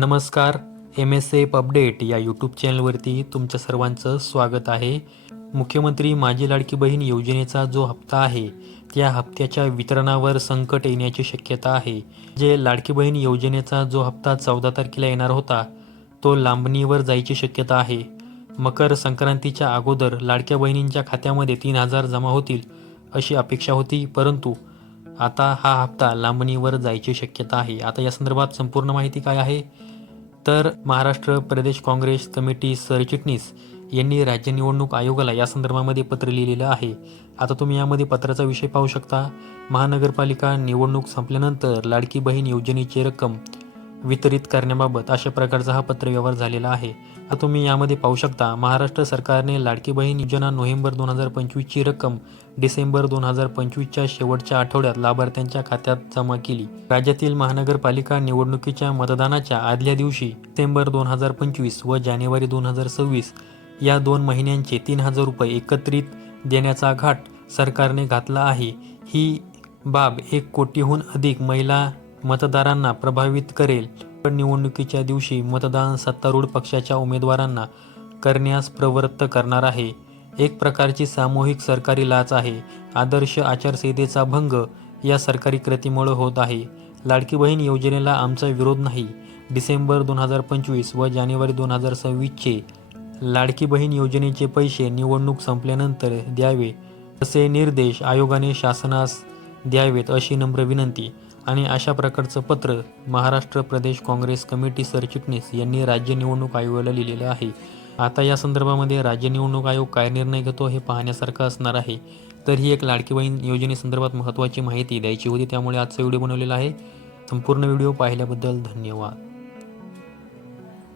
नमस्कार. MSF update या YouTube चॅनलवरती तुमच्या सर्वांचं स्वागत आहे. मुख्यमंत्री माझी लाडकी बहीण योजनेचा जो हप्ता आहे त्या हप्त्याच्या वितरणावर संकट येण्याची शक्यता आहे. जे लाडकी बहीण योजनेचा जो हप्ता 14 तारखेला येणार होता तो लांबणीवर जायची शक्यता आहे. मकर संक्रांतीच्या अगोदर लाडक्या बहिणींच्या खात्यामध्ये 3,000 जमा होतील अशी अपेक्षा होती, परंतु आता हा हप्ता लांबणीवर जायची शक्यता आहे. आता या संदर्भात संपूर्ण माहिती काय आहे तर महाराष्ट्र प्रदेश काँग्रेस कमिटी सरचिटणीस यांनी राज्य निवडणूक आयोगाला या संदर्भामध्ये पत्र लिहिलेलं आहे. आता तुम्ही यामध्ये पत्राचा विषय पाहू शकता. महानगरपालिका निवडणूक संपल्यानंतर लाडकी बहीण योजनेची रक्कम वितरित करण्याबाबत अशा प्रकारचा हा पत्रव्यवहार झालेला आहे. आता तुम्ही यामध्ये पाहू शकता महाराष्ट्र सरकारने लाडकी बहीण योजना नोव्हेंबर 2025ची रक्कम डिसेंबर 2025च्या शेवटच्या आठवड्यात लाभार्थ्यांच्या खात्यात जमा केली. राज्यातील महानगरपालिका निवडणुकीच्या मतदानाच्या आदल्या दिवशी डिसेंबर 2025 व जानेवारी 2026 या 2 महिन्यांचे 3,000 रुपये एकत्रित देण्याचा घाट सरकारने घातला आहे. ही बाब 1 कोटीहून अधिक महिला मतदारांना प्रभावित करेल. निवडणुकीच्या दिवशी मतदान सत्तारूढ पक्षाच्या उमेदवारांना करण्यास प्रवृत्त करणार आहे. एक प्रकारची सामूहिक सरकारी लाच आहे. आदर्श आचारसंहितेचा भंग या सरकारी कृतीमुळे होत आहे. लाडकी बहीण योजनेला आमचा विरोध नाही. डिसेंबर 2025 व जानेवारी 2026चे लाडकी बहीण योजनेचे पैसे निवडणूक संपल्यानंतर द्यावे असे निर्देश आयोगाने शासनास द्यावेत अशी नम्र विनंती. आणि अशा प्रकारचं पत्र महाराष्ट्र प्रदेश काँग्रेस कमिटी सरचिटणीस यांनी राज्य निवडणूक आयोगाला लिहिलेलं आहे. आता या संदर्भामध्ये राज्य निवडणूक आयोग काय निर्णय घेतो हे पाहण्यासारखं असणार आहे. तर ही एक लाडकी बहीण योजनेसंदर्भात महत्त्वाची माहिती द्यायची होती, त्यामुळे आजचा व्हिडिओ बनवलेला आहे. संपूर्ण व्हिडिओ पाहिल्याबद्दल धन्यवाद.